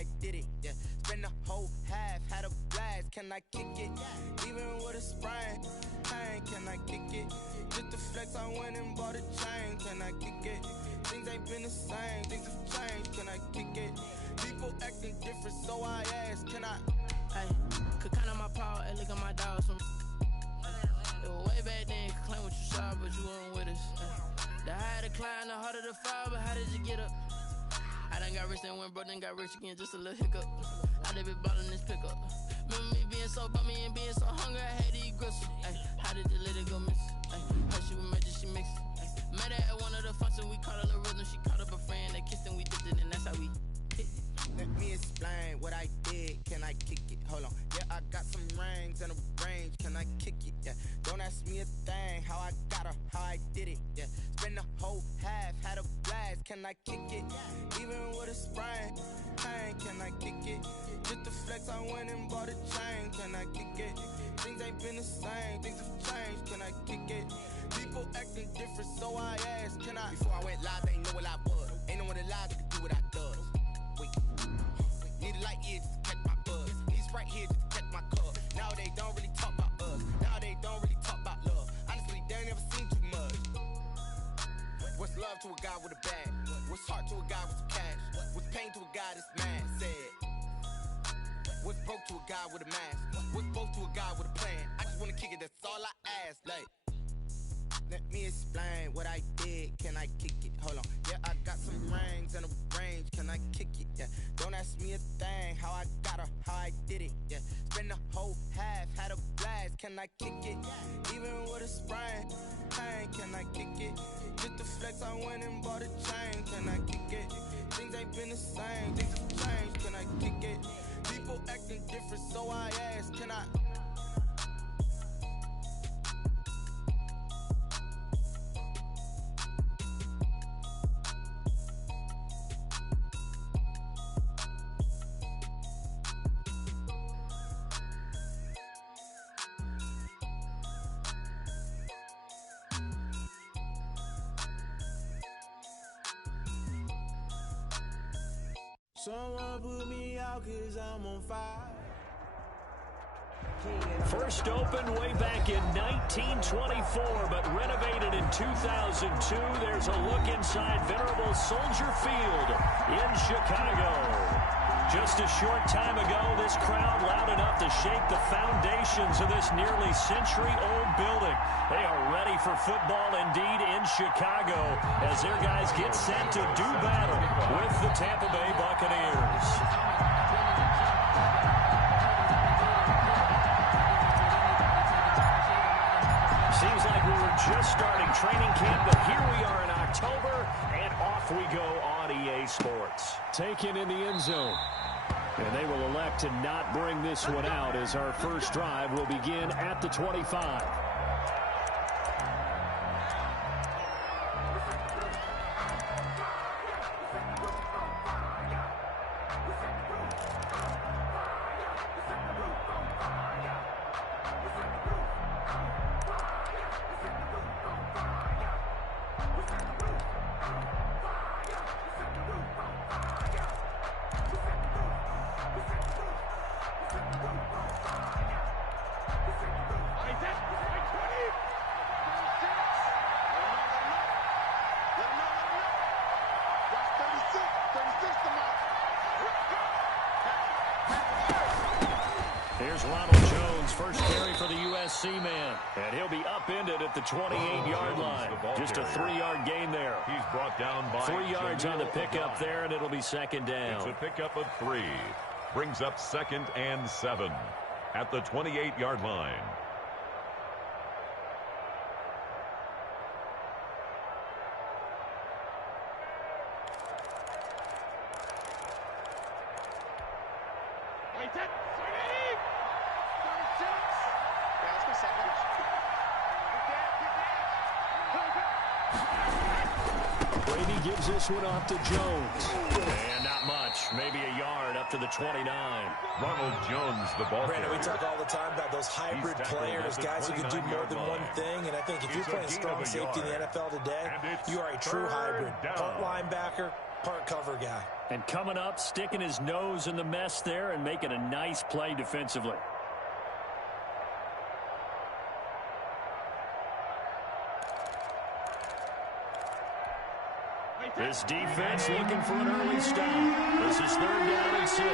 I did it, yeah. Spend the whole half, had a blast, can I kick it? Even with a sprain, pain, can I kick it? Just to flex, I went and bought a chain, can I kick it? Things ain't been the same, things have changed, can I kick it? People acting different, so I ask, can I? Hey, could count on my power, hey, look at my dogs from. It was way back then, could claim what you saw, but you weren't with us. The higher the climb, the harder the fall, but how did you get up? I done got rich and went broke, then got rich again, just a little hiccup. I done been ballin' this pickup. Remember me being so bummy and being so hungry, I had to eat gristle. Ay, how did the little go miss? Ay, her she was magic, she mixed. Met her at one of the functions, we caught a little rhythm. She caught up a friend, they kissed and we dipped it, and that's how we hit. Let me explain what I did, can I kick it? Hold on, yeah, I got some rings and a range, can I kick it? Yeah, don't ask me a thing, how I got her, how I did it, yeah. Spend the whole half, had a blast, can I kick it? Even with a sprain, pain, can I kick it? Just to flex, I went and bought a chain, can I kick it? Things ain't been the same, things have changed, can I kick it? People acting different, so I ask, can I? Before I went live, they ain't know what I was. Ain't no one alive that could do what I does. Wait, need a light year just to catch my buzz. Need Sprite here just to catch my cup. Now they don't really talk about us. Now they don't really talk about love. Honestly, they ain't never seen too much. What's love to a guy with a bag? What's heart to a guy with some cash? What's pain to a guy that's mad? Said. What's broke to a guy with a mask? What's both to a guy with a plan? I just wanna kick it, that's all I ask. Like, let me explain what I did, can I kick it? Hold on, yeah, I got some rings and a range, can I kick it? Yeah, don't ask me a thing, how I got her, how I did it? Yeah, spend the whole half, had a blast, can I kick it? Even with a sprain, pain, can I kick it? Just to flex, I went and bought a chain, can I kick it? Things ain't been the same, things have changed, can I kick it? People acting different, so I ask, can I? Someone put me out 'cause I'm on fire. First opened way back in 1924, but renovated in 2002. There's a look inside venerable Soldier Field in Chicago. Just a short time ago, this crowd loud enough to shake the foundations of this nearly century-old building. They are ready for football indeed in Chicago as their guys get set to do battle with the Tampa Bay Buccaneers. Seems like we were just starting training camp, but here we are in October, and off we go on EA Sports. Taken in the end zone. And they will elect to not bring this one out as our first drive will begin at the 25. Here's Ronald Jones, first carry for the USC man. And he'll be upended at the 28-yard line. Just a 3-yard gain there. He's brought down by 3 yards on the pickup there, and it'll be second down. It's a pickup of 3. Brings up 2nd and 7 at the 28-yard line. Brady gives this one off to Jones. And not much. Maybe a yard up to the 29. Ronald Jones, the ball Brandon, carrier. we talk all the time about those hybrid players, guys who can do more than one thing. And I think if you're playing strong safety in the NFL today, you are a true hybrid. Punt linebacker, part cover guy. And coming up, sticking his nose in the mess there and making a nice play defensively. This defense looking for an early stop. This is 3rd down and 6.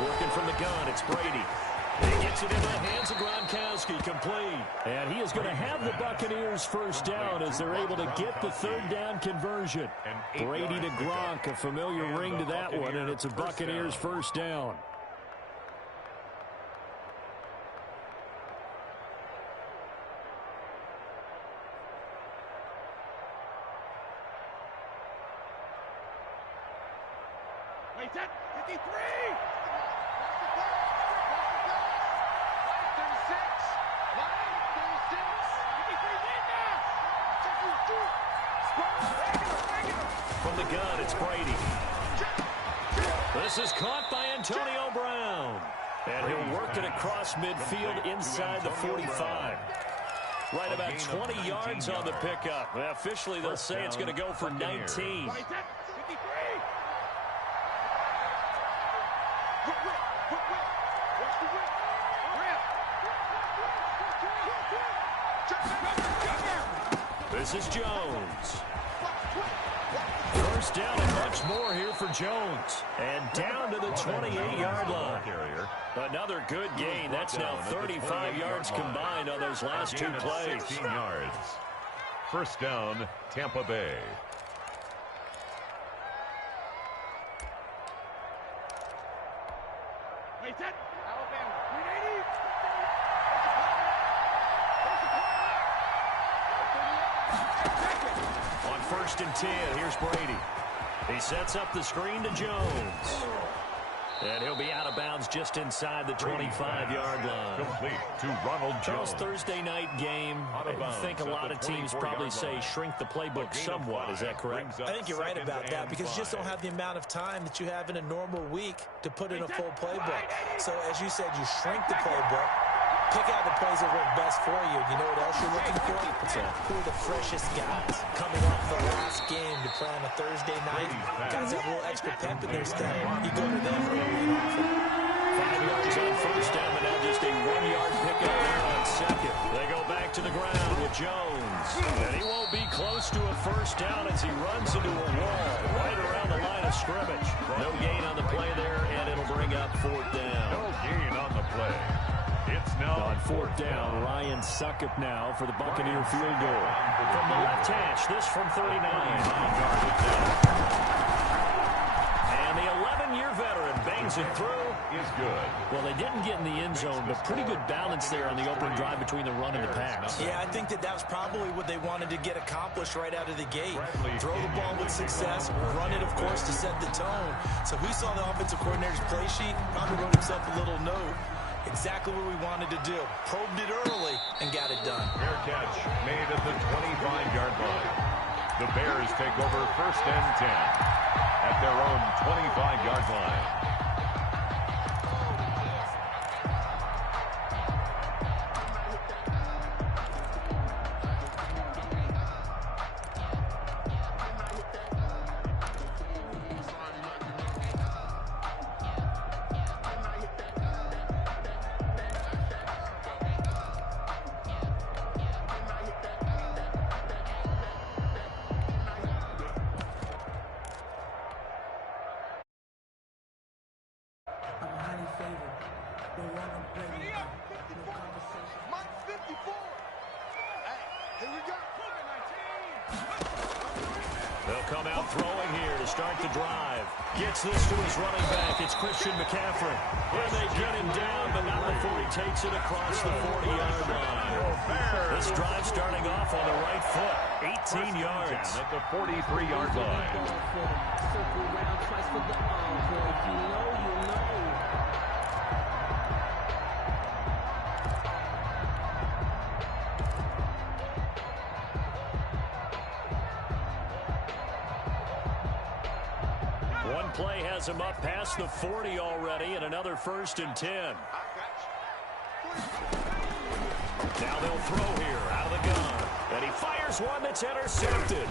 Working from the gun, it's Brady. He gets it in the hands of Gronkowski, complete. And he is going to have the Buccaneers first down as they're able to get the 3rd down conversion. Brady to Gronk, a familiar ring to that one, and it's a Buccaneers first down. Wait, that 53! From the gun, it's Brady. This is caught by Antonio Brown. And he'll work it across midfield inside the 45. Right about 20 yards on the pickup. Officially, they'll say it's going to go for 19. This is Jones. First down and much more here for Jones. And down to the 28-yard line. Another good gain. That's now 35 yards combined on those last 2 plays. 16 yards. First down, Tampa Bay. Wait, that Alabama 380. On 1st and 10, here's Brady. He sets up the screen to Jones. And he'll be out of bounds just inside the 25-yard line. Complete to Ronald Charles, Jones. Thursday night game. I think a lot of teams probably say shrink the playbook somewhat. Is that correct? I think you're right about that because you just don't have the amount of time that you have in a normal week to put in a full playbook. So, as you said, you shrink the playbook, pick out the plays that work best for you. You know what else you're looking for? Who are the freshest guys coming off the last game to play on a Thursday night? Guys have a little extra pep in their step. You go to them early and often. 5 yards on first down, but now just a 1-yard pickup there on second. They go back to the ground with Jones. And he won't be close to a first down as he runs into a wall right around the line of scrimmage. No gain on the play there, and it'll bring up 4th down. No gain on the play. It's now on 4th down. Ryan Succop now for the Buccaneer field goal. From the left hash, this from 39. And the 11-year veteran bangs it through. Is good. Well, they didn't get in the end zone, but pretty good balance there on the opening drive between the run and the pass. Yeah, I think that was probably what they wanted to get accomplished right out of the gate. Throw the ball with success, run it, of course, to set the tone. So who saw the offensive coordinator's play sheet? Probably wrote himself a little note. Exactly what we wanted to do. Probed it early and got it done. Fair catch made at the 25-yard line. The Bears take over 1st and 10 at their own 25-yard line. They'll come out throwing here to start the drive. Gets this to his running back. It's Christian McCaffrey. And they get him down, but not before he takes it across the 40-yard line. This drive starting off on the right foot. 18 yards. At the 43-yard line. Circle around twice for the encore. If you know, you know. One play has him up past the 40 already, and another 1st and 10. Now they'll throw here out of the gun. And he fires one that's intercepted.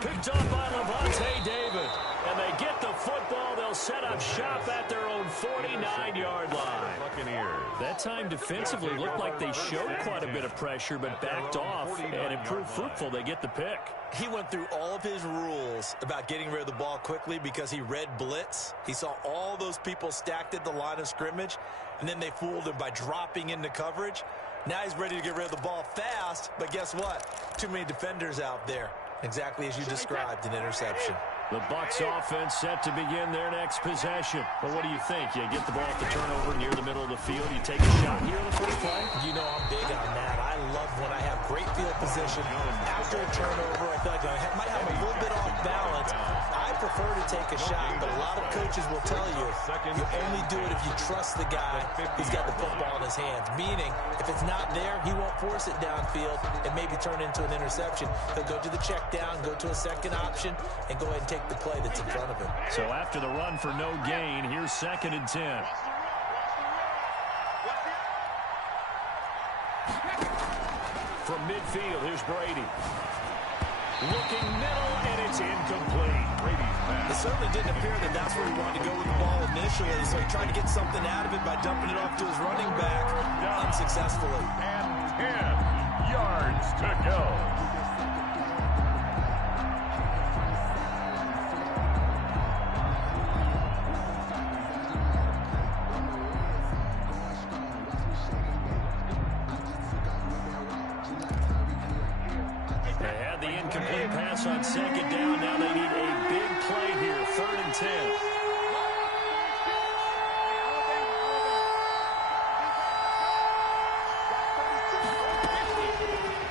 Picked up by Levante David. And they get the football. They'll set up shop at their own 49-yard line. That time defensively looked like they showed quite a bit of pressure, but backed off, and it proved fruitful. They get the pick. He went through all of his rules about getting rid of the ball quickly because he read blitz. He saw all those people stacked at the line of scrimmage, and then they fooled him by dropping into coverage. Now he's ready to get rid of the ball fast, but guess what? Too many defenders out there. Exactly as you described, an interception. The Bucs offense set to begin their next possession. Well, what do you think? You get the ball at the turnover near the middle of the field. You take a shot here in the first play? You know I'm big on that. I love when I have great field position. After a turnover, I feel like I might have a little bit off balance. I prefer to take a shot, but a lot of coaches will tell you only do it if you trust the guy who's got the football in his hands. Meaning, if it's not there, he won't force it downfield and maybe turn it into an interception. He'll go to the check down, go to a second option, and go ahead and take the play that's in front of him. So after the run for no gain, here's 2nd and 10. From midfield, here's Brady. Looking middle, and it's incomplete. It certainly didn't appear that that's where he wanted to go with the ball initially, so he tried to get something out of it by dumping it off to his running back unsuccessfully. And 10 yards to go. On 2nd down, now they need a big play here. 3rd and 10.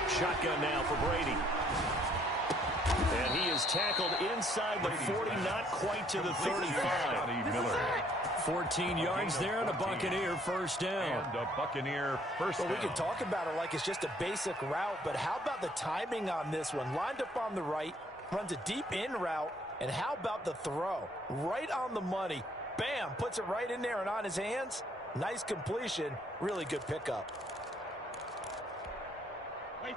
Shotgun now for Brady. And he is tackled inside the 40, not quite to the 35. 14 yards there, and a Buccaneer first down. And a Buccaneer first down. Well, we can talk about it like it's just a basic route, but how about the timing on this one? Lined up on the right, runs a deep in route, and how about the throw? Right on the money. Bam, puts it right in there and on his hands. Nice completion, really good pickup.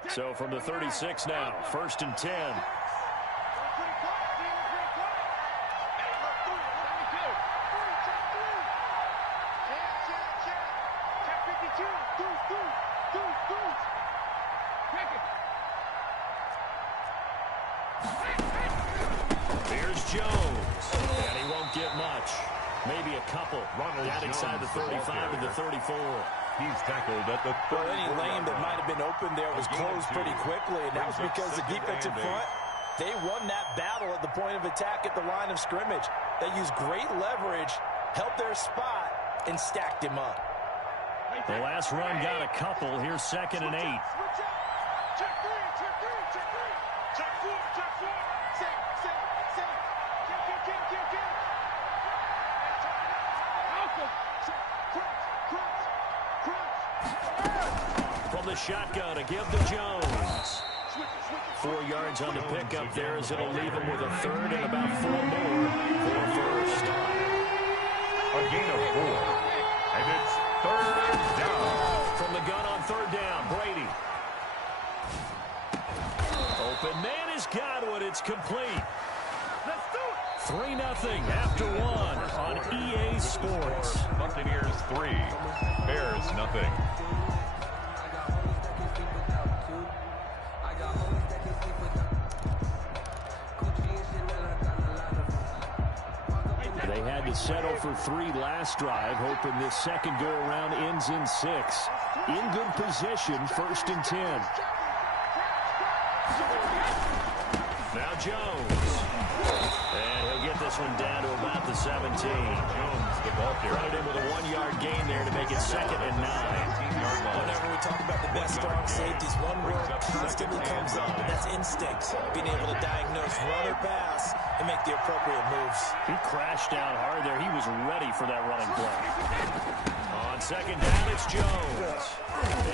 So from the 36 now, 1st and 10. Here's Jones, and he won't get much. Maybe a couple. Down inside the 35 and the 34. He's tackled at the 30. Well, any lane that might have been open there was closed pretty quickly, and that was because the defensive front, they won that battle at the point of attack at the line of scrimmage. They used great leverage, helped their spot, and stacked him up. The last run got a couple. Here's 2nd and 8. From the shotgun to give to Jones. 4 yards on the pickup there as it'll leave him with a 3rd and about 4 more for a first. A gain of 4. And it's 3rd down. From the gun on 3rd down, Brady. Open man has got one. It's complete. 3-0 after 1 on EA Sports. Buccaneers 3, Bears nothing. They had to settle for 3 last drive, hoping this second go-around ends in 6. In good position, 1st and 10. Now Jones. And he'll get this one down to about the 17. Jones, the ball carrier. Running in with a 1-yard gain there to make it 2nd and 9. Whenever we talk about the best strong safeties, one word constantly comes up, and that's instinct. Being able to diagnose run or pass and make the appropriate moves. He crashed down hard there. He was ready for that running play. On 2nd down, it's Jones.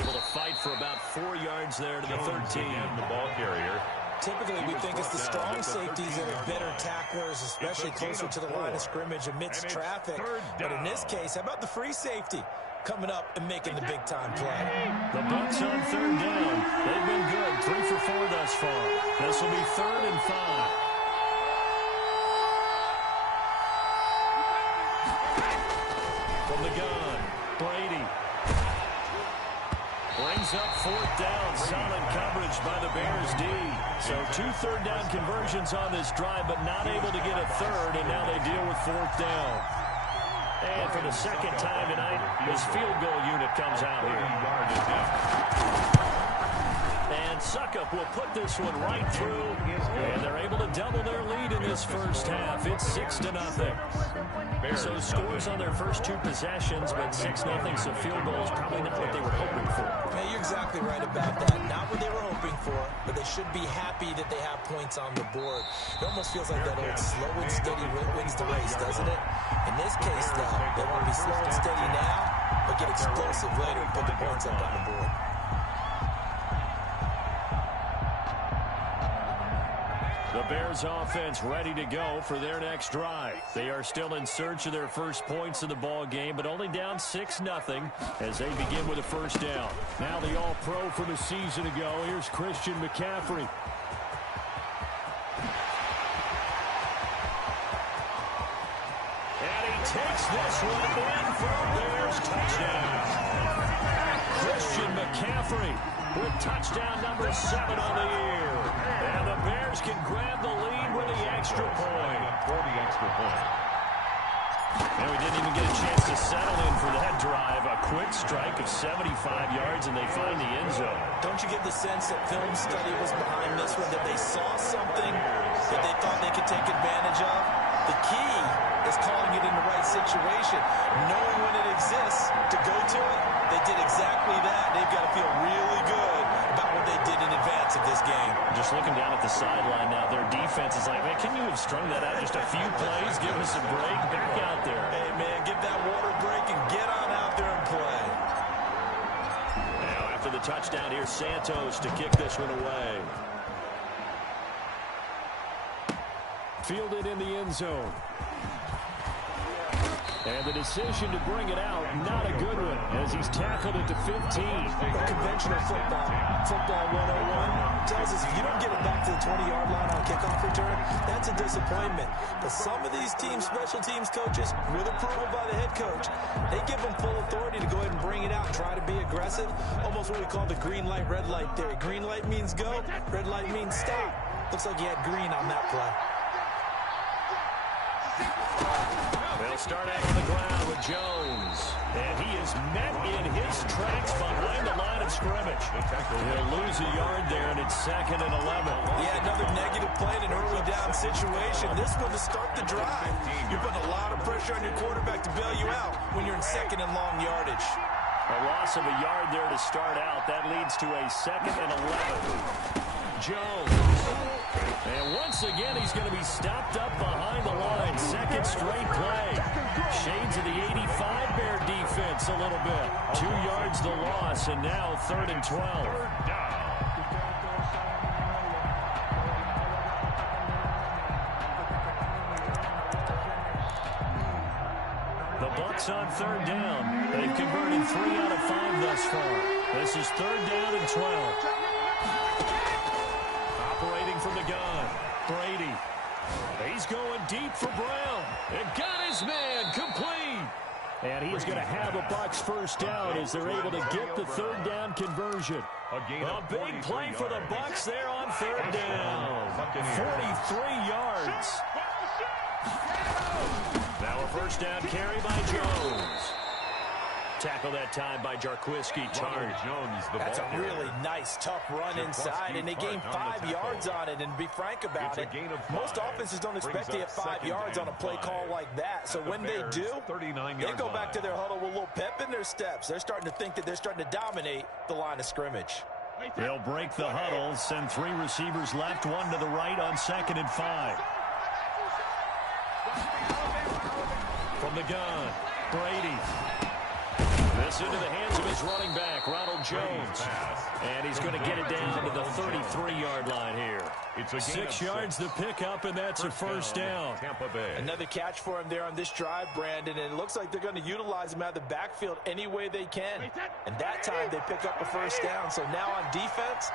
Able to fight for about 4 yards there to the 13. And the ball carrier. Typically, we think it's the strong safeties that are better tacklers, especially closer to the line of scrimmage amidst traffic. But in this case, how about the free safety? coming up and making the big-time play. The Bucs on third down. They've been good, 3 for 4 thus far. This will be 3rd and 5. From the gun, Brady. Brings up 4th down. Solid coverage by the Bears D. So 2 third-down conversions on this drive, but not able to get a third, and now they deal with 4th down. And for the second time tonight, his field goal unit comes out here. And Suckup will put this one right through, and they're able to double their lead in this first half. It's 6-0. So scores on their first 2 possessions, but 6-0, so field goal is probably not what they were hoping for. Hey, you're exactly right about that. Not what they were hoping for, but they should be happy that they have points on the board. It almost feels like that old slow and steady wins the race, doesn't it? In this case, though, they want to be slow and steady now, but get explosive later and put the points up on the board. The Bears offense ready to go for their next drive. They are still in search of their first points of the ball game, but only down 6-0 as they begin with a first down. Now the All-Pro from a season ago. Here's Christian McCaffrey. And he takes this one in for a Bears touchdown. Christian McCaffrey with touchdown number 7 on the year. And the Bears can grab the lead with the extra point. And we didn't even get a chance to settle in for that drive. A quick strike of 75 yards, and they find the end zone. Don't you get the sense that film study was behind this one, that they saw something that they thought they could take advantage of? The key is calling it in the right situation, knowing when it exists to go to it. They did exactly that. They've got to feel really good about what they did in advance of this game. Just looking down at the sideline now, their defense is like, man, can you have strung that out just a few plays? Give us a break. Back out there. Hey, man, give that water break and get on out there and play. Now, after the touchdown, here's Santos to kick this one away. Fielded in the end zone. And the decision to bring it out, not a good one, as he's tackled it to 15. Conventional football 101 tells us if you don't get it back to the 20-yard line on a kickoff return, that's a disappointment. But some of these teams, special teams coaches, with approval by the head coach, they give them full authority to go ahead and bring it out and try to be aggressive. Almost what we call the green light, red light theory. Green light means go, red light means stop. Looks like he had green on that play. They'll start out on the ground with Jones. And he is met in his tracks behind the line of scrimmage. He'll lose a yard there, and it's 2nd and 11. Yeah, another negative play in an early down situation. This one to start the drive. You're putting a lot of pressure on your quarterback to bail you out when you're in 2nd and long yardage. A loss of a yard there to start out. That leads to a 2nd and 11. Jones. And once again, he's going to be stopped up behind the line. 2nd straight play. Shades of the 85 Bear defense a little bit. 2 yards the loss, and now 3rd and 12. The Bucs on 3rd down. They've converted 3 out of 5 thus far. This is 3rd down and 12. Operating from the gun, Brady. He's going deep for Brown. And got his man complete. And he's going to have a Bucs first down as they're able to get the 3rd down conversion. A big play for the Bucs there on 3rd down. 43 yards. Now a first down carry by Jones. Tackle that time by Jarquiski Tartt. That's a really nice, tough run inside, and they gained 5 yards on it. And to be frank about it, most offenses don't expect to get 5 yards on a play call like that. So when they do, they go back to their huddle with a little pep in their steps. They're starting to think that they're starting to dominate the line of scrimmage. They'll break the huddle, send 3 receivers left, 1 to the right on 2nd and 5. From the gun, Brady. pass into the hands of his running back, Ronald Jones. And he's going to get it down to the 33-yard line here. It's a 6 yards the pickup, and that's a first down. Tampa Bay. Another catch for him there on this drive, Brandon, and it looks like they're going to utilize him out of the backfield any way they can. And that time they pick up a first down. So now on defense,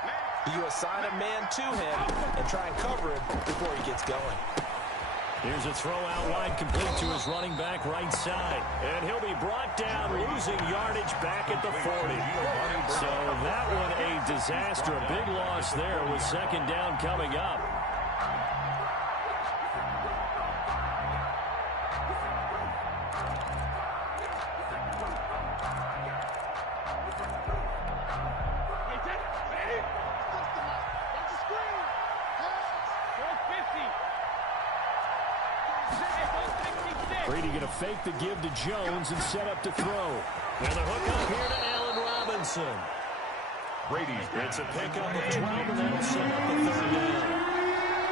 you assign a man to him and try and cover him before he gets going. Here's a throw out wide, complete to his running back right side. And he'll be brought down, losing yardage back at the 40. So that one a disaster, a big loss there with second down coming up. Brady going to fake the give to Jones and set up to throw. And the hook up here to Allen Robinson. Brady's It's a pickup of 12, and that'll set up the third down.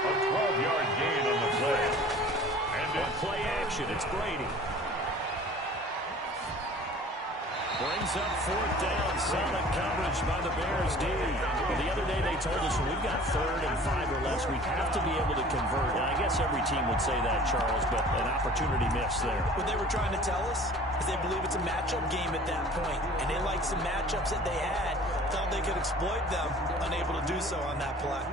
a 12-yard gain on the play. And On play action, it's Brady. Brings up fourth down. Solid coverage by the Bears D. Well, the other day they told us when we've got 3rd and 5 or less, we have to be able to convert. And I guess every team would say that, Charles, but an opportunity missed there. What they were trying to tell us is they believe it's a matchup game at that point, and they liked some matchups that they had, thought they could exploit them, unable to do so on that play.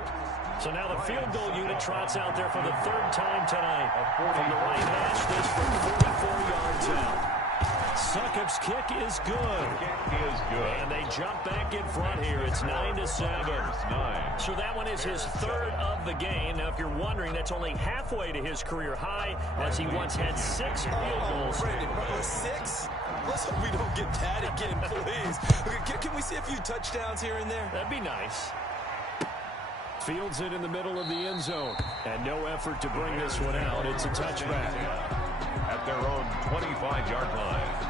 So now the field goal unit trots out there for the 3rd time tonight. From the right hash, this from 44 yards out. Succop's kick is good. And they jump back in front here. It's 9-7. So that one is his 3rd of the game. Now, if you're wondering, that's only halfway to his career high, as he once had 6 field goals. Brandon, 6? Let's hope we don't get that again, please. Okay, can we see a few touchdowns here and there? That'd be nice. Fields it in the middle of the end zone. And no effort to bring this one out. It's a touchback. At their own 25-yard line.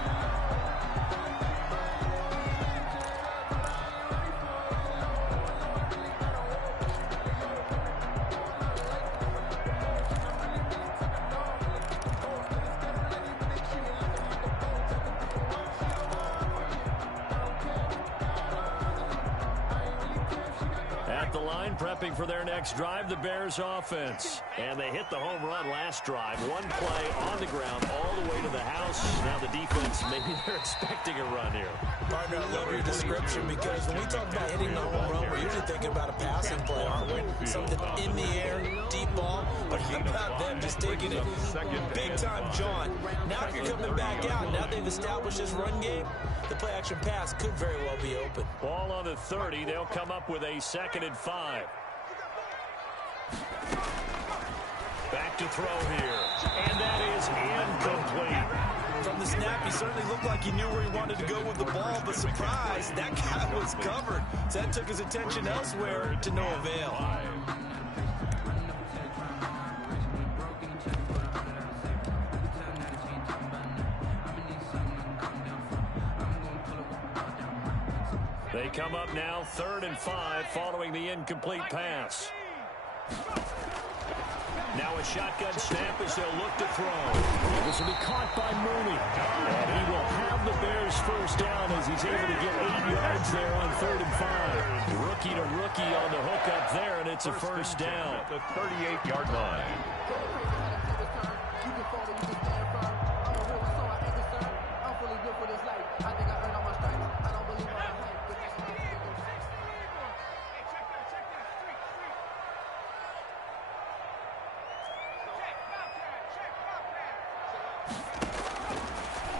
Prepping for their next drive, the Bears offense. And they hit the home run last drive. One play on the ground all the way to the house. Now the defense, maybe they're expecting a run here. Partner, I love your description, because when we talk about hitting the home run, we're usually thinking about a passing play, aren't we? Something in the air, deep ball. But how about them just taking it big time, John? Now if you're coming back out, now they've established this run game, the play-action pass could very well be open. Ball on the 30. They'll come up with a 2nd and 5. Back to throw here. And that is incomplete. From the snap, he certainly looked like he knew where he wanted to go with the ball, but surprise, that guy was covered. So that took his attention elsewhere to no avail. They come up now 3rd and 5 following the incomplete pass. Now a shotgun snap as they'll look to throw. This will be caught by Mooney. And he will have the Bears first down as he's able to get 8 yards there on 3rd and 5. Rookie to rookie on the hook up there, and it's a first down. At the 38-yard line.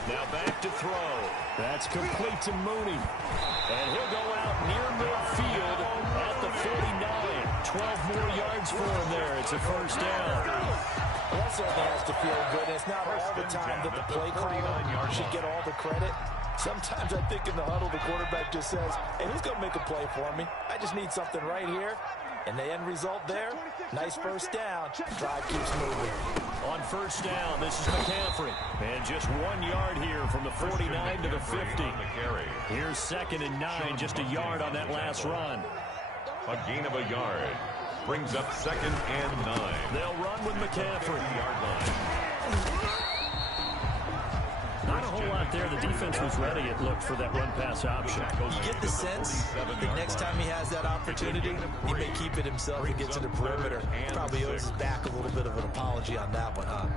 Now back to throw. That's complete to Mooney. And he'll go out near midfield at the 49. 12 more yards for him there. It's a first down. Well, that certainly has to feel good. It's not all the time that the play caller should get all the credit. Sometimes I think in the huddle, the quarterback just says, hey, who's going to make a play for me? I just need something right here. And the end result there, nice first down. Drive keeps moving. On first down, this is McCaffrey. And just 1 yard here from the 49 to the 50. Here's 2nd and 9, just a yard on that last run. A gain of a yard. Brings up 2nd and 9. They'll run with McCaffrey. Yard line. I don't whole lot there. The defense was ready, it looked, for that run-pass option. You get the sense that next time he has that opportunity, he may keep it himself and get to the perimeter. Probably owes his back a little bit of an apology on that one, huh?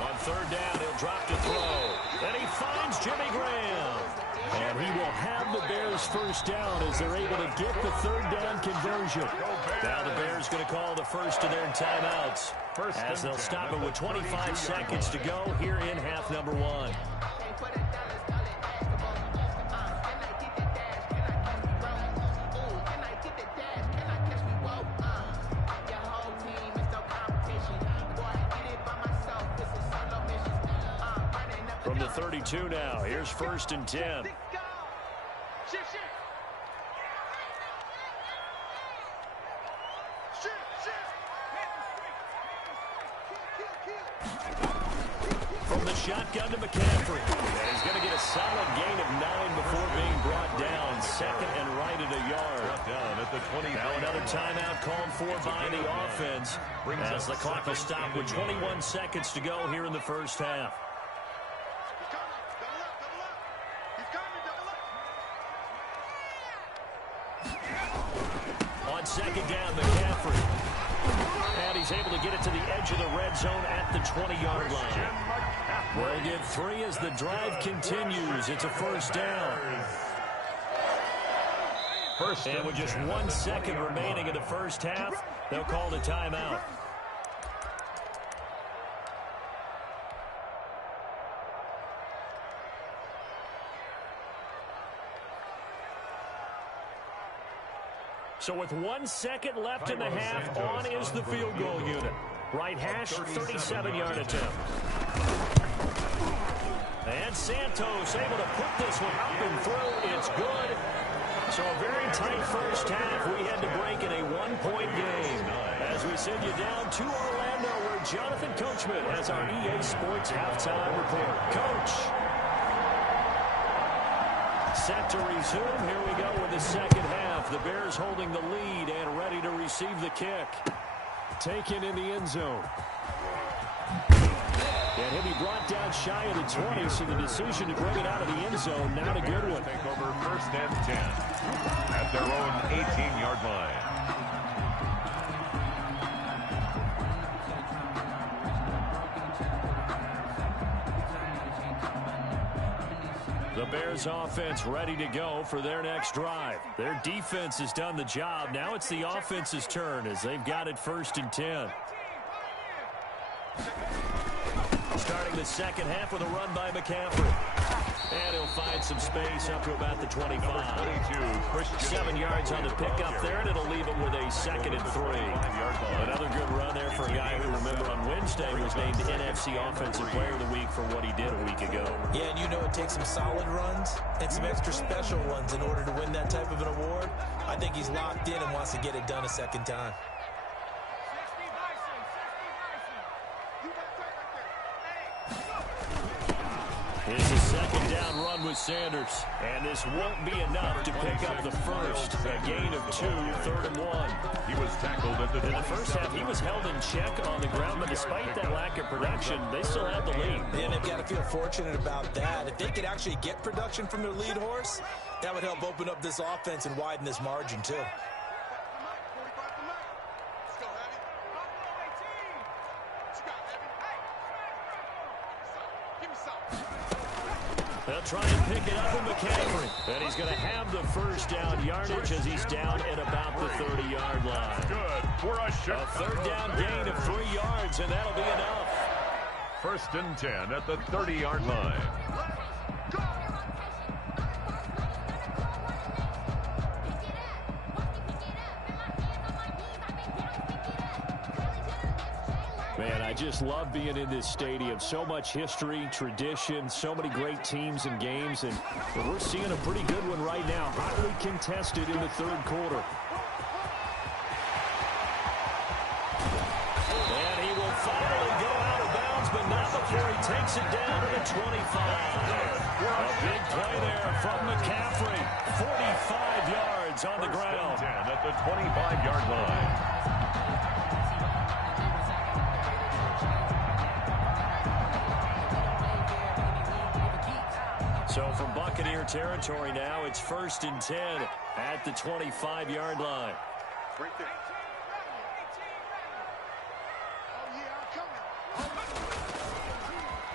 On third down, he'll drop to throw. And he finds Jimmy Graham. And he will have the Bears first down as they're able to get the third down conversion. Now the Bears going to call the first of their timeouts as they'll stop it with 25 seconds to go here in half number one. From the 32 now, here's first and 10. From the shotgun to McCaffrey. And he's going to get a solid gain of 9 before being brought down. Second and right at a yard. Down at the 20. Now another timeout called for by the offense as the clock will stop with 21 seconds to go here in the first half. On second down, McCaffrey. And he's able to get it to the edge of the red zone at the 20-yard line. We'll get 3 as the drive continues. It's a first down. And with just 1 second remaining in the first half, they'll call the timeout. So with 1 second left in the half, on is the field goal unit. Right hash, 37-yard attempt. And Santos able to put this one up and through. It's good. So a very tight first half. We had to break in a 1-point game. As we send you down to Orlando, where Jonathan Coachman has our EA Sports halftime report. Coach. Set to resume. Here we go with the second half. The Bears holding the lead and ready to receive the kick. Taken in the end zone. And he'll be brought down shy of the 20, so the decision to bring it out of the end zone, not a good one. Take over first and 10 at their own 18-yard line. The Bears offense ready to go for their next drive. Their defense has done the job. Now it's the offense's turn as they've got it first and 10. Starting the second half with a run by McCaffrey. And he'll find some space up to about the 25. 7 yards on the pickup there, and it'll leave him with a second and 3. Another good run there for a guy who, remember, on Wednesday was named NFC Offensive Player of the Week for what he did a week ago. Yeah, and you know it takes some solid runs and some extra special ones in order to win that type of an award. I think he's locked in and wants to get it done a second time. It's a second down run with Sanders. And this won't be enough to pick up the first. A gain of 2, 3rd and 1. He was tackled at the In the first half, he was held in check on the ground, but despite that lack of production, they still had the lead. And they've got to feel fortunate about that. If they could actually get production from their lead horse, that would help open up this offense and widen this margin, too. They'll try and pick it up with McCaffrey. And he's going to have the first down yardage as he's down at about the 30-yard line. good for a shot. A third down gain of 3 yards, and that'll be enough. First and 10 at the 30-yard line. Man, I just love being in this stadium. So much history, tradition, so many great teams and games, and we're seeing a pretty good one right now. Hotly contested in the third quarter. And he will finally go takes it down to the 25. A big play there from McCaffrey. 45 yards on the ground. 10 at the 25-yard line. So from Buccaneer territory now, it's 1st and 10 at the 25-yard line. Right there.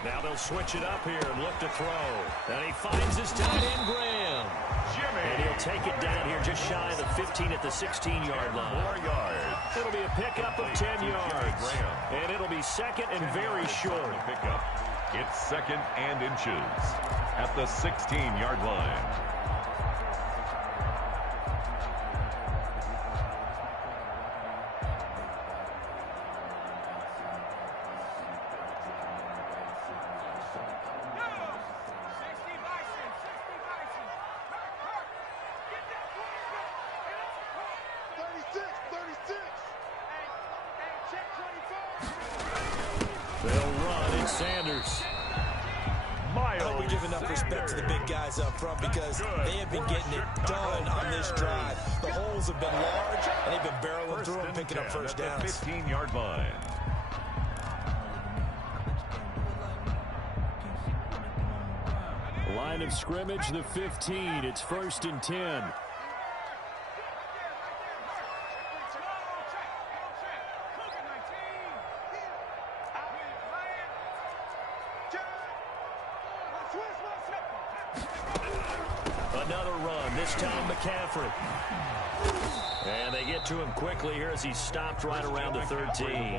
Now they'll switch it up here and look to throw. And he finds his tight end, Graham. And he'll take it down here just shy of the 15 at the 16-yard line. 4 yards. It'll be a pickup of 10 yards. And it'll be second and very short. Pickup. It's 2nd and inches at the 16-yard line. They'll run in Sanders. I hope we give enough respect to the big guys up front because they have been getting it done on this drive. The holes have been large, and they've been barreling through them, picking up first downs. 15-yard line. Line of scrimmage, the 15. It's 1st and 10. Another run, this time McCaffrey. And they get to him quickly here as he's stopped right around the 13.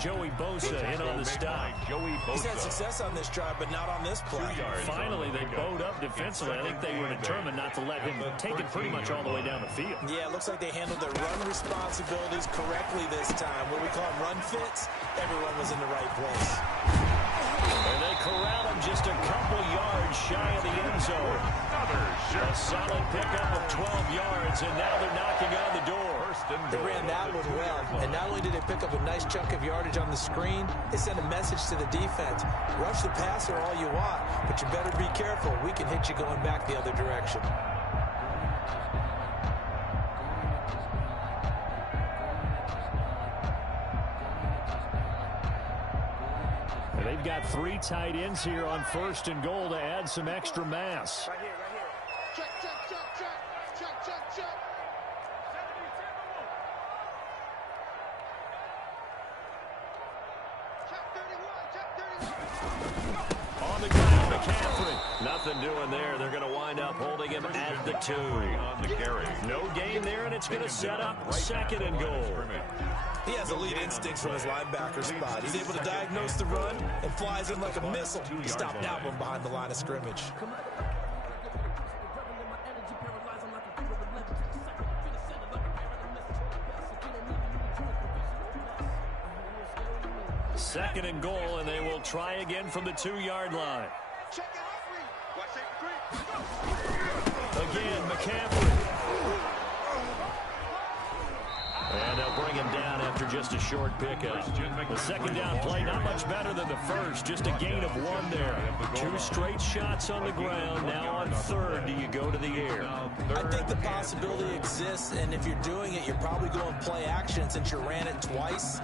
Joey Bosa in on the stop. He's had success on this drive, but not on this play. Finally, they bowed up defensively. I think they were determined not to let him take it pretty much all the way down the field. Yeah, it looks like they handled their run responsibilities correctly this time. What we call them run fits, everyone was in the right place. And they corral him just a couple yards shy of the end zone. A solid pickup of 12 yards, and now they're knocking on the door. They ran that one well, and not only did they pick up a nice chunk of yardage on the screen, they sent a message to the defense. Rush the passer all you want, but you better be careful. We can hit you going back the other direction. And they've got 3 tight ends here on 1st and goal to add some extra mass. Right here, right here. Check, check, check, check. Check, check, check. On the ground, McCaffrey. Nothing doing there. They're going to wind up holding him at the 2. On the carry. No gain there, and it's going to set up 2nd and goal. He has elite instincts from his linebacker spot. He's able to diagnose the run and flies in like a missile. He stopped that one behind the line of scrimmage. Second and goal, and they will try again from the 2-yard line. Again, McCaffrey. And they'll bring him down after just a short pickup. The second down play, not much better than the first. Just a gain of 1 there. 2 straight shots on the ground. Now on 3rd, do you go to the air? I think the possibility exists, and if you're doing it, you're probably going play action since you ran it twice.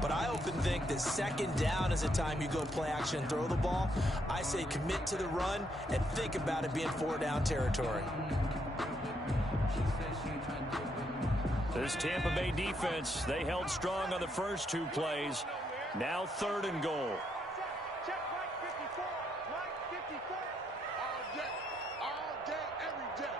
But I often think that 2nd down is the time you go play action and throw the ball. I say commit to the run and think about it being 4-down territory. This Tampa Bay defense, they held strong on the first 2 plays. Now 3rd and goal. Check Mike 54. Mike 54. All day, every day.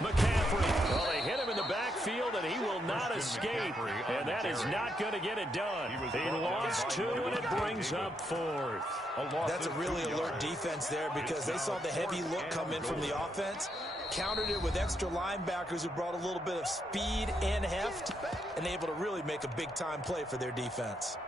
McCaffrey. Well, they hit him in the backfield, and he will not escape. And that is not going to get it done. He lost 2, and it brings up 4th. That's a really alert defense there because they saw the heavy look come in from the offense, countered it with extra linebackers who brought a little bit of speed and heft, and able to really make a big-time play for their defense.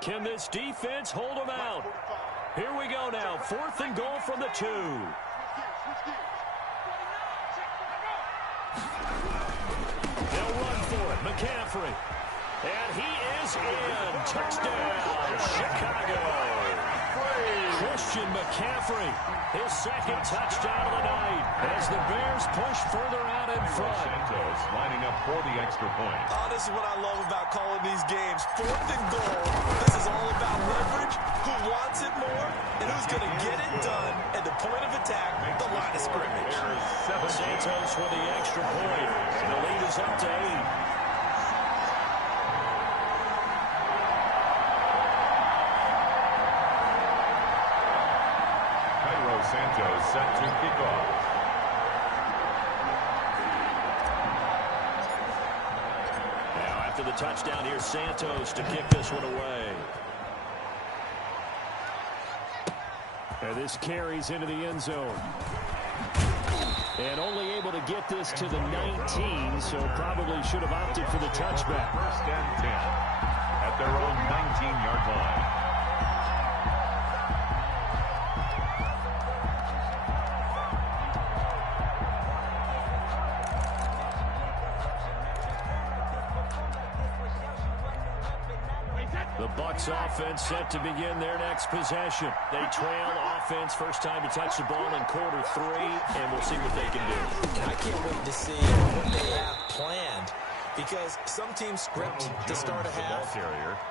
Can this defense hold them out? Here we go now. 4th and goal from the 2. They'll run for it. McCaffrey. And he is in. Touchdown, Chicago. Christian McCaffrey, his 2nd touchdown of the night as the Bears push further out in front. Santos lining up for the extra point. Oh, this is what I love about calling these games. 4th and goal. This is all about leverage, who wants it more, and who's going to get it done at the point of attack, the line of scrimmage. Santos with the extra point, and the lead is up to 8. Santos set to kick off. Now after the touchdown, here's Santos to kick this one away. And this carries into the end zone. And only able to get this to the 19, so probably should have opted for the touchback. 1st and 10 at their own 19-yard line. The Bucs offense set to begin their next possession. They trail offense, first time to touch the ball in quarter 3, and we'll see what they can do. I can't wait to see what they have planned, because some teams script to start a half.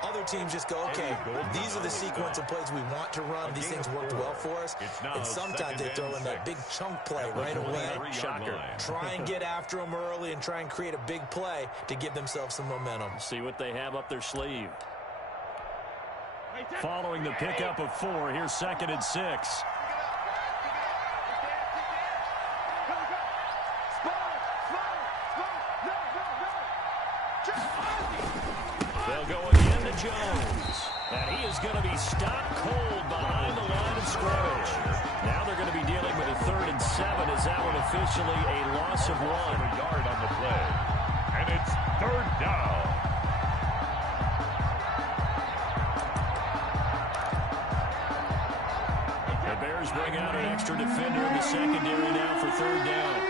Other teams just go, okay, these are the sequence of plays we want to run. These things worked well for us. And sometimes they throw in that big chunk play right away. Shocker. Try and get after them early and try and create a big play to give themselves some momentum. See what they have up their sleeve. Following the pickup of 4, here's 2nd and 6. They'll go again to Jones. And he is going to be stopped cold behind the line of scrimmage. Now they're going to be dealing with a 3rd and 7 as that one officially a loss of 1. A yard on the play. And it's 3rd down. Bears bring out an extra defender in the secondary now for 3rd down.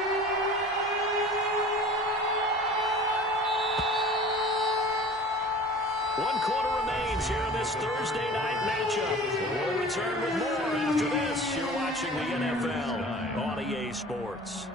One quarter remains here in this Thursday night matchup. We'll return with more after this. You're watching the NFL on EA Sports.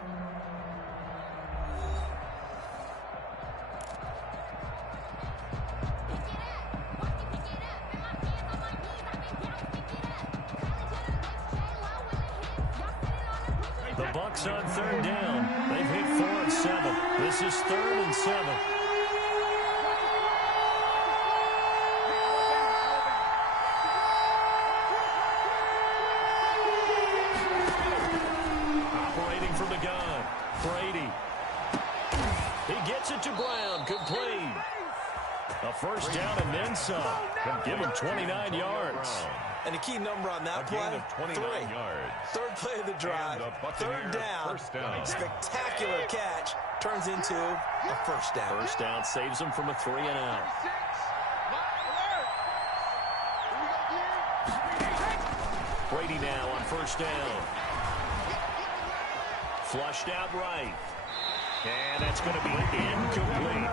The Bucs on 3rd down. They've hit 4 and 7. This is 3rd and 7. Operating from the gun. Brady. He gets it to Brown. Complete. A 1st down and then some. Give him 29 yards. And a key number on that play, 3. Yards. 3rd play of the drive, 3rd down, spectacular catch, turns into a 1st down. 1st down saves them from a 3 and out. Brady now on 1st down. Flushed out right. And that's going to be incomplete.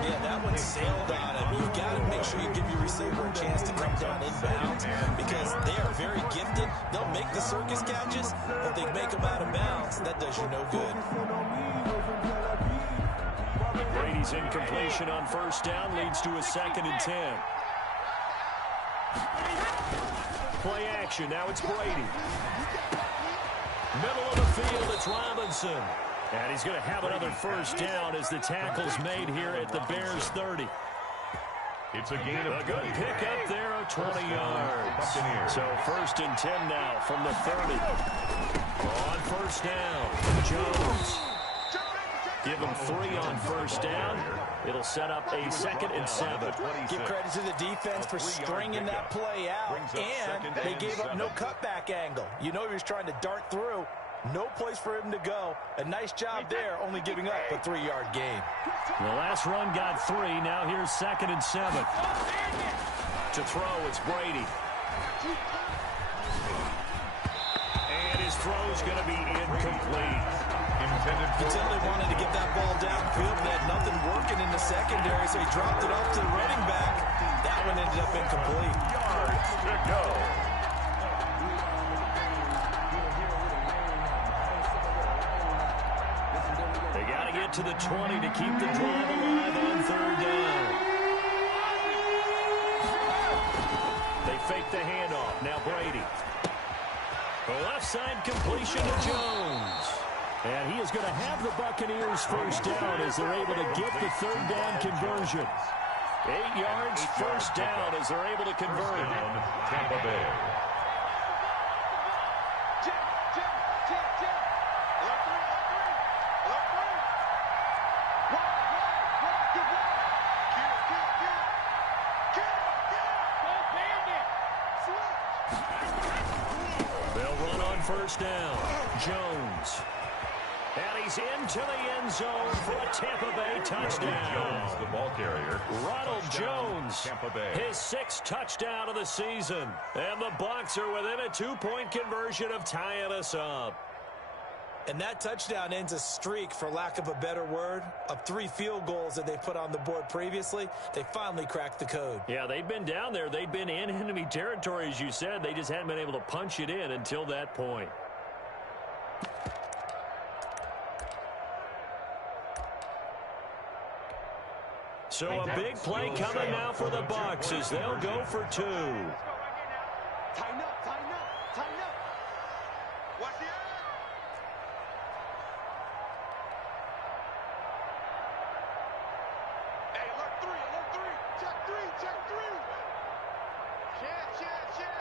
Yeah, that one sailed on him. You've got to make sure you give your receiver a chance to come down inbounds because they are very gifted. They'll make the circus catches, but they make them out of bounds. That does you no good. Brady's incompletion on 1st down leads to a 2nd and 10. Play action. Now it's Brady. Middle of the field, it's Robinson. And he's going to have another 1st down as the tackle's made here at the Bears 30. It's a gain of a good pickup there of 20 yards. So 1st and 10 now from the 30. On 1st down, Jones. Give him 3 on 1st down. It'll set up a 2nd and 7. Give credit to the defense for stringing that play out, and they gave up no cutback angle. You know he was trying to dart through. No place for him to go. A nice job there, only giving up a 3-yard gain. The last run got 3. Now here's 2nd and 7. To throw, it's Brady. And his throw's going to be incomplete. You tell they wanted to get that ball downfield. They had nothing working in the secondary, so he dropped it off to the running back. That one ended up incomplete. Yards to go. They got to get to the 20 to keep the drive alive on third down. They fake the handoff. Now Brady. The left side completion to Jones. And he is going to have the Buccaneers first down as they're able to get the third down conversion. 8 yards, first down as they're able to convert. First down, Tampa Bay. They'll run on first down. Jones. And he's into the end zone for a Tampa Bay touchdown. Jones, the ball carrier. Ronald Touchdown, Jones, Tampa Bay. his 6th touchdown of the season. And the Bucs are within a 2-point conversion of tying us up. And that touchdown ends a streak, for lack of a better word, of 3 field goals that they put on the board previously. They finally cracked the code. Yeah, they'd been down there. They'd been in enemy territory, as you said. They just hadn't been able to punch it in until that point. So a big play coming now for the Bucs as they'll go for 2. Tighten up, tighten up, tighten up. Watch the eye. Hey, alert 3, alert 3. Check 3, check 3. Check.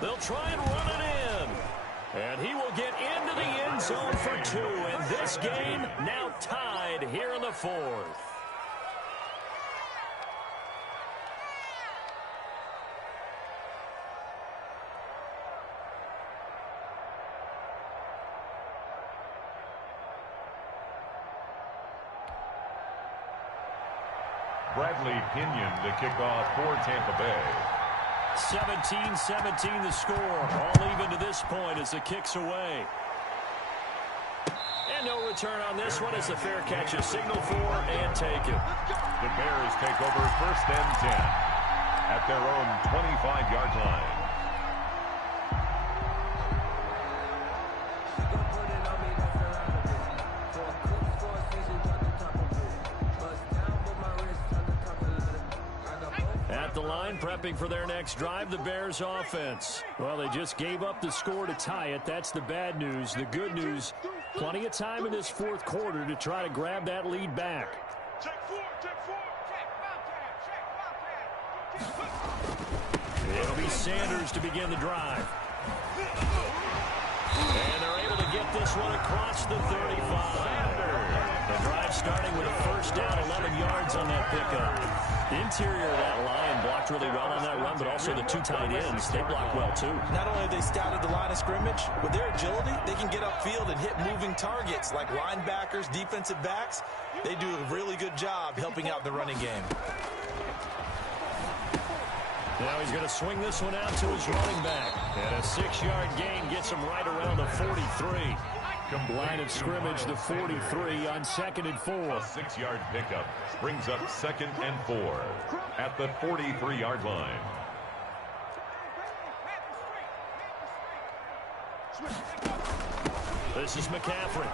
They'll try and run it in. And he will get into the end zone for 2. And this game now tied here in the 4th. Bradley Pinion to kick off for Tampa Bay. 17-17 the score. All even to this point as the kick's away. And no return on this one as the fair catch is signaled for and taken. The Bears take over first and 10 at their own 25-yard line. At the line, prepping for their next drive, the Bears offense. Well, they just gave up the score to tie it. That's the bad news. The good news, plenty of time in this 4th quarter to try to grab that lead back. Check 4, check 4. Check, check. It'll be Sanders to begin the drive. And they're able to get this one across the 35. The drive starting with a first down, 11 yards on that pickup. The interior of that line blocked really well on that run, but also the 2 tight ends, they blocked well too. Not only have they scouted the line of scrimmage, with their agility, they can get upfield and hit moving targets like linebackers, defensive backs. They do a really good job helping out the running game. Now he's going to swing this one out to his running back. And a 6-yard gain gets him right around the 43. Line of scrimmage, the 43 on 2nd and 4. A 6-yard pickup brings up 2nd and 4 at the 43-yard line. This is McCaffrey.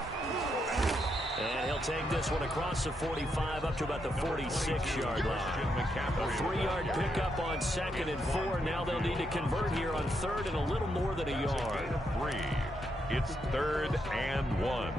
And he'll take this one across the 45 up to about the 46-yard line. A 3-yard pickup on 2nd and 4. Now they'll need to convert here on 3rd and a little more than a yard. 3. It's 3rd and 1.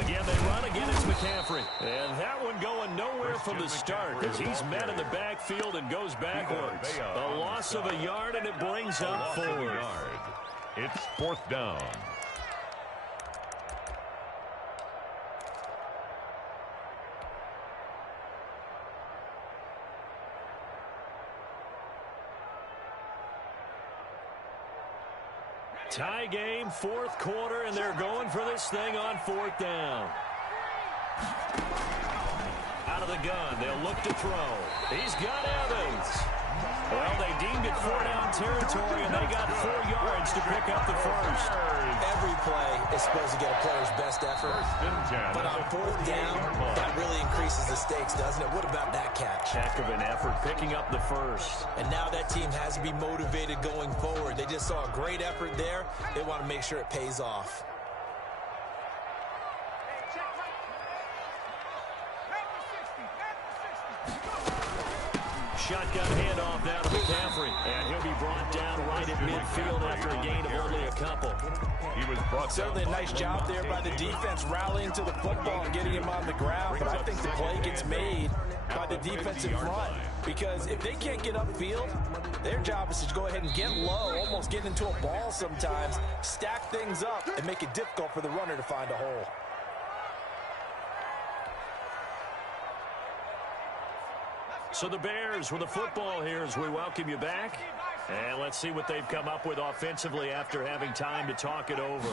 Again, they run. Again, it's McCaffrey. And that one going nowhere from the start as he's met in the backfield and goes backwards. A loss of a yard, and it brings up 4. It's 4th down. Tie game, fourth quarter, and they're going for this thing on fourth down. Out of the gun, they'll look to throw. He's got Evans. Well, they deemed it four-down territory, and they got 4 yards to pick up the first. Every play is supposed to get a player's best effort. But on fourth down, that really increases the stakes, doesn't it? What about that catch? Heck of an effort picking up the first. And now that team has to be motivated going forward. They just saw a great effort there. They want to make sure it pays off. Shotgun handoff now to McCaffrey. And he'll be brought down right at midfield after a gain of only a couple. He was brought Certainly a nice job there by the defense rallying to the football and getting him on the ground. But I think the play gets made by the defensive front. Because if they can't get upfield, their job is to go ahead and get low, almost get into a ball sometimes, stack things up, and make it difficult for the runner to find a hole. So the Bears with the football here as we welcome you back. And let's see what they've come up with offensively after having time to talk it over.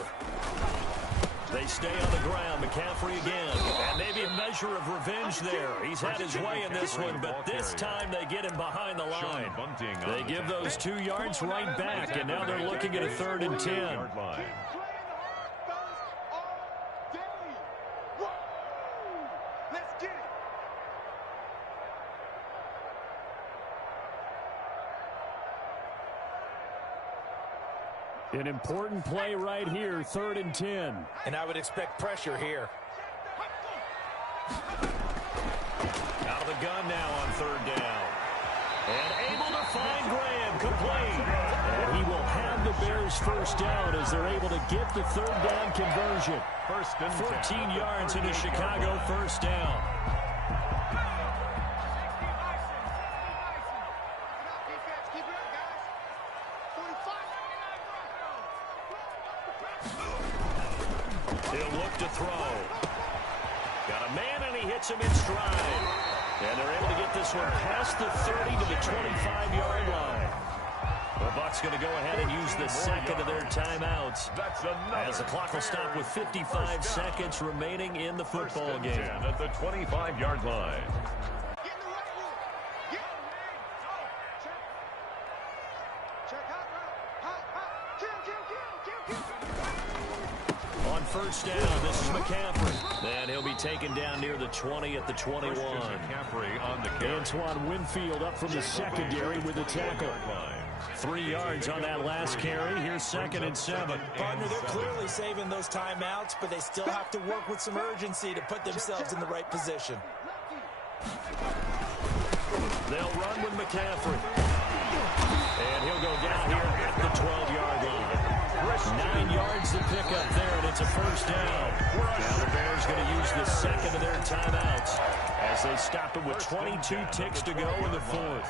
They stay on the ground. McCaffrey again. And maybe a measure of revenge there. He's had his way in this one, but this time they get him behind the line. They give those 2 yards right back, and now they're looking at a 3rd and 10. An important play right here, 3rd and 10. And I would expect pressure here. Out of the gun now on 3rd down. And able to find Graham, complete. And he will have the Bears first down as they're able to get the 3rd down conversion. 14 yards into Chicago, first down. He'll look to throw. Got a man, and he hits him in stride. And they're able to get this one past the 30 to the 25-yard line. The Bucs going to go ahead and use the second of their timeouts. As the clock will stop with 55 seconds remaining in the football game. At the 25-yard line. On first down, this is McCaffrey. And he'll be taken down near the 20 at the 21. Antoine Winfield up from the secondary with the tackle. 3 yards on that last carry. Here's 2nd and 7. Partner, they're clearly saving those timeouts, but they still have to work with some urgency to put themselves in the right position. They'll run with McCaffrey. And he'll go down here at the 12-yard line. 9 yards to pick up there, and it's a first down. Now the Bears going to use the second of their timeouts as they stop it with 22 ticks to go in the 4th.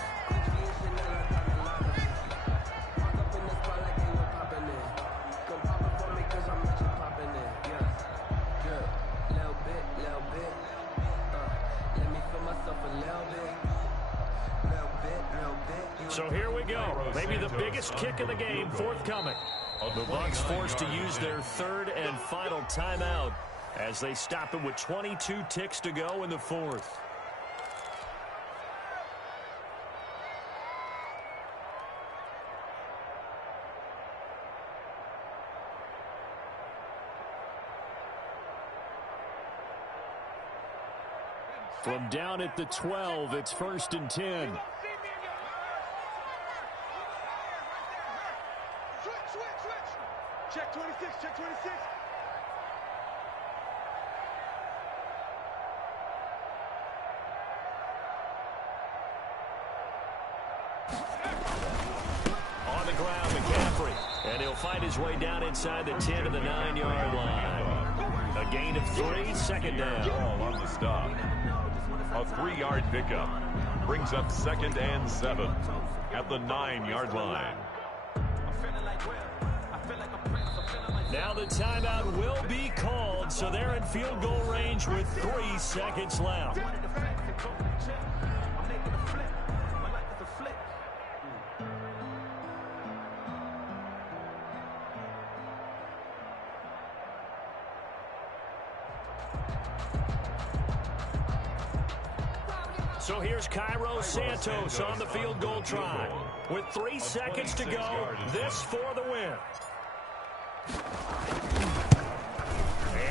So here we go. Maybe the biggest kick of the game forthcoming. The Bucs forced to use their 3rd and final timeout as they stop it with 22 ticks to go in the 4th. From down at the 12, it's 1st and 10. Check 26, check 26. On the ground, McCaffrey. And he'll find his way down inside the 10 to the 9-yard line. A gain of 3, 2nd down. Ball on the stop. A 3-yard pickup. Brings up 2nd and 7 at the 9-yard line. Now the timeout will be called, so they're in field goal range with 3 seconds left. So here's Cairo Santos on the field goal try. With 3 seconds to go, this for the win.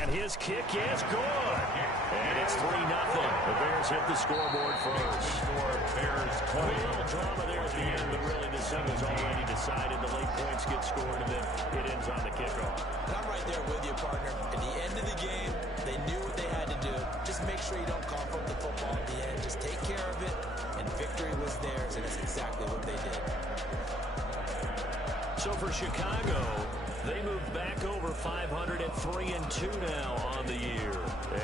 And his kick is good. And it's 3-0. The Bears hit the scoreboard first. A little drama there at the end, but really the season's already decided. The late points get scored, and then it ends on the kickoff. And I'm right there with you, partner. At the end of the game, they knew what they had to do. Just make sure you don't cough up the football at the end. Just take care of it, and victory was theirs, and that's exactly what they did. So for Chicago, they moved back over 500 at 3-2 now on the year.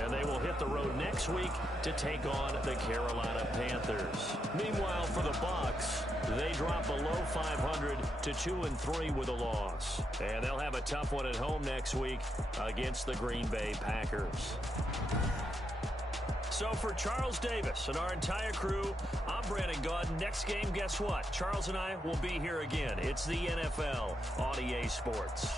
And they will hit the road next week to take on the Carolina Panthers. Meanwhile, for the Bucs, they drop below 500 to 2-3 with a loss. And they'll have a tough one at home next week against the Green Bay Packers. So for Charles Davis and our entire crew, I'm Brandon Gaudin. Next game, guess what? Charles and I will be here again. It's the NFL on EA Sports.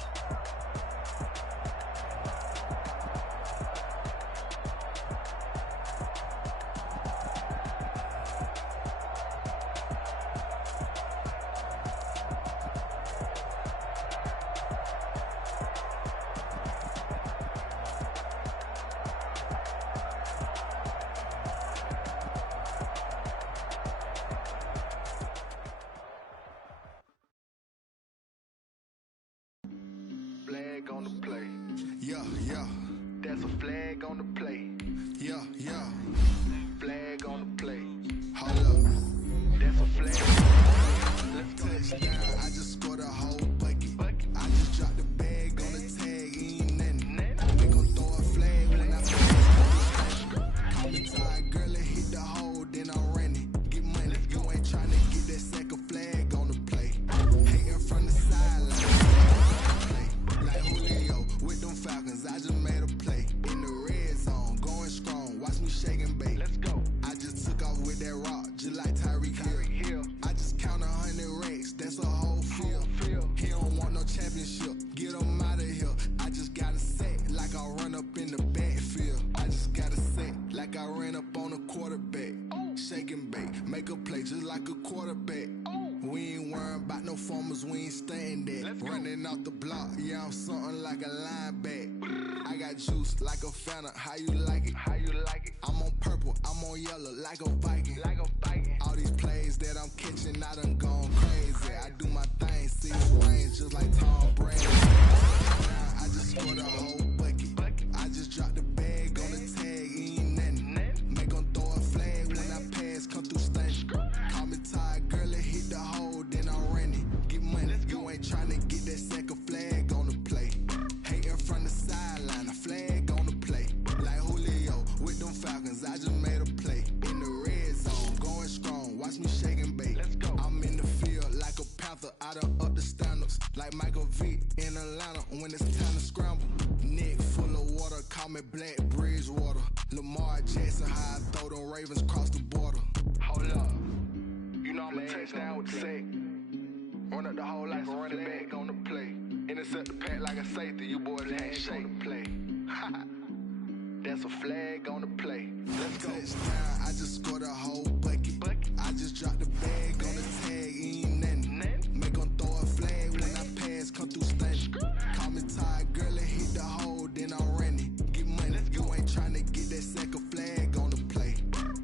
Flag on the play. Yeah, yeah. That's a flag on the play. Yeah, yeah. Flag on the play. Hold up. That's a flag. Let's touchdown. I just scored a whole bucket. I just dropped the bag on the tag. Ain't nothing. We gon' throw a flag when I pass. Call me tired, girl, and hit the hole, then I'm running. Get money. You ain't tryna get that second flag on the play. Hating from the sideline. Like Julio with them Falcons, I just made a play. In the red zone, going strong. Watch me shake and bake. Let's go. I just took off with that rock, just like Tyreek Hill. I just count 100 racks, that's a whole field. He don't want no championship, get him out of here. I just gotta set like I run up in the backfield. I just gotta set like I ran up on a quarterback. Shake and bake, make a play just like a quarterback. We ain't worrying about no formers, we ain't staying there. Running off the block, yeah, I'm something like a linebacker. I got juice like a Fanta, how you like it? I'm on purple, I'm on yellow like a Viking. All these plays that I'm catching, I done gone crazy. I do my thing, see range just like Tom Brady. I just scored a whole bucket. I just dropped the bag on the tag, ain't nothing. Make 'em throw a flag when I pass, come through stunning. Call me tired, girl, and hit the hole, then I'm running. Get money, you ain't tryna get that second flag on the play. Hating from the sideline, a flag on the play. Like Julio with them Falcons, I just made a play. In the red zone, going strong, watch me shake and bake. I'm in the field like a Panther, I done up the standards. Like Michael Vick in Atlanta when it's time to scramble. Neck full of water, call me Black Bridgewater. Lamar Jackson, how I throw them Ravens across the border. Hold up. You know I'm a touchdown with the sack. Run up the whole like a running back on the play. Intercept the pack like a safety. You boys ain't shake the play. That's a flag on the play. Let's go. Touchdown. I just scored a whole bucket. I just dropped the bag on the tag. Ain't nothing. Make 'em throw a flag when I pass. Come through stunning. Call me tired, girl, and hit the hole, then I'm running. Get money. You ain't tryna get that second flag on the play.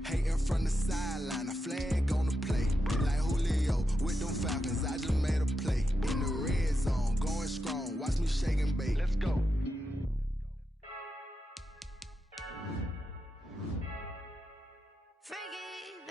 Hating from the sideline, a flag on the play. Like Julio with them Falcons, I just made a play. In the red zone, going strong. Watch me shake and bake. Let's go. Freaky.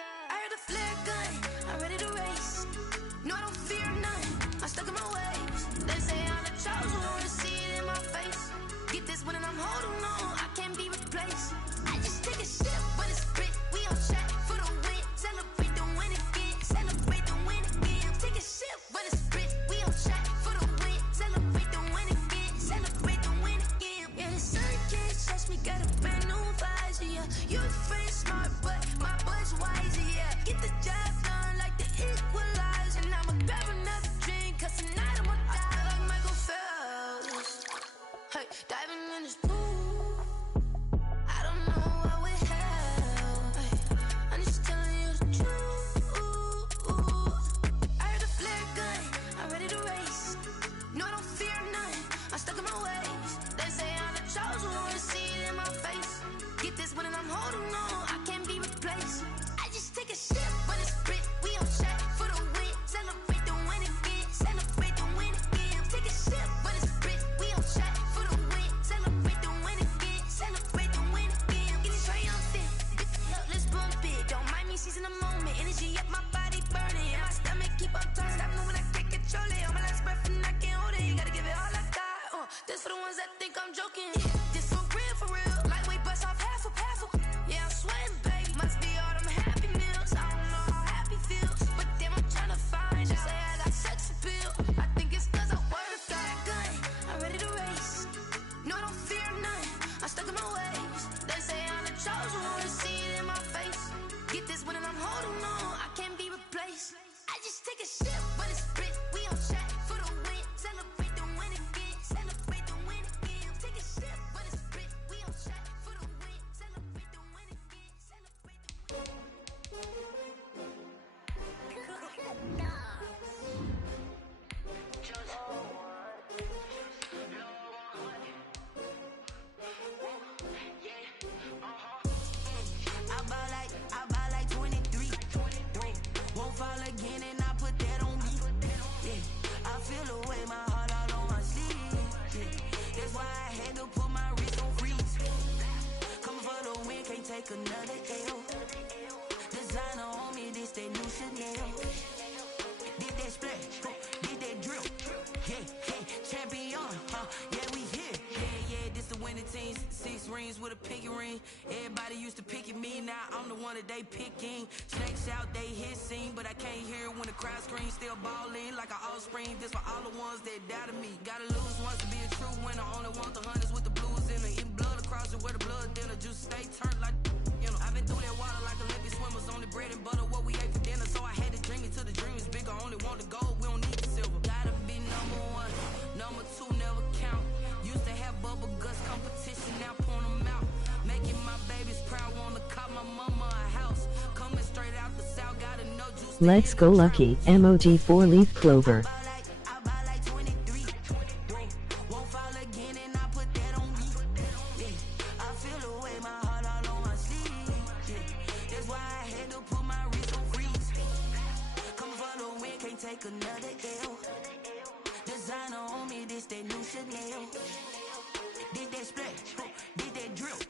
shit, but it's spit. We on track for the win. Celebrate the win again. Celebrate the win again. Take a shit, but it's spit. We on track for the win. Celebrate the win again. Celebrate the win. I buy like 23. Won't fall again and I put that on me. Yeah, I feel the way my heart all on my sleeve. Yeah, that's why I had to put my wrist on freeze. Coming for the win, can't take another L. Designer on me, this that new Chanel. Did that splash, did that drill. Yeah, champion, yeah, we here. Yeah, this the winning team. 6 rings with a pinky ring. Everybody used to pick at me, now I'm the one that they picking. Snakes out, they hit scene, but I can't hear when the crowd screams. Still balling like an offspring. This for all the ones that doubted me. Gotta lose once to be a true winner. Only want the hunters with the blues in it. Eating blood across it where the blood dinner. Juice stay turned like, you know. I've been through that water like Olympic swimmers. Only bread and butter, what we ate for dinner. So I had to dream it till the dream is bigger. Only want the gold, we don't need the silver. Gotta be number 1, number 2 never count. Used to have bubble guts competition, now point them out. Making my babies proud, wanna cop my mama a house. Coming straight out the south, gotta know juice. Let's go lucky, emoji 4-leaf clover. I buy like 23. Won't fall again and I put that on me. Yeah, I feel the way my heart all on my sleeve. Yeah, that's why I had to put my wrist on freeze. Coming for the win, can't take another L. Designer on me, this that new Chanel. Did that splash, did that drill.